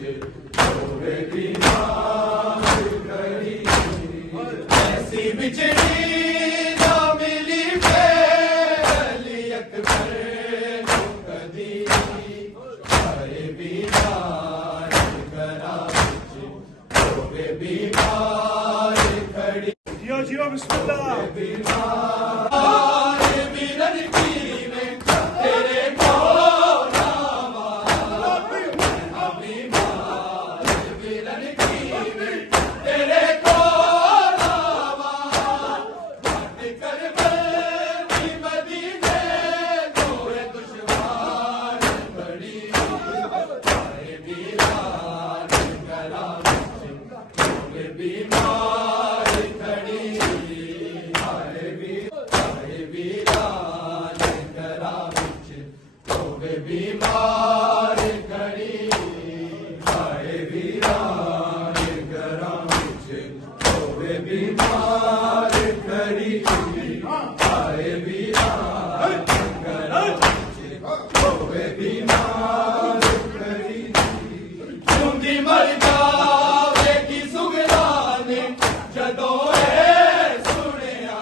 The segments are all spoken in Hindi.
होवे बीमार घड़ी ऐसी बिछड़ी ना मिली पहली अकबर को कदी आए बीमार घरा होवे बीमार घड़ी जियो जियो बिस्मिल्लाह बीमार खड़ी आए वीरान करा बिच होवे बीमार खड़ी आए वीरान करा बिच होवे बीमार खड़ी आए वीरान करा बिच होवे बीमार खड़ी जिंदी मर जावे की सुगरान जदों सुनिया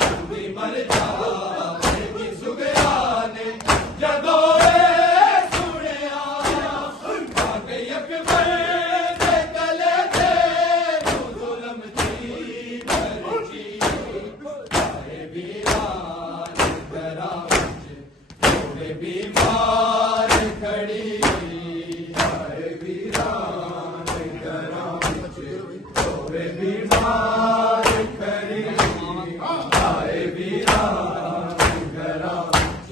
जिंदी मर जावे की सुगरान जदों सुनिया आगे अकबर दे गले ते जुल्म दी मर्जी आए वीरान करा बिच होवे बीमार खड़ी आए वीरान करा बिच होवे बीमार खड़ी आए वीरान करा बिच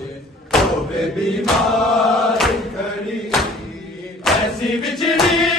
होवे बीमार खड़ी ऐसी बिछड़ी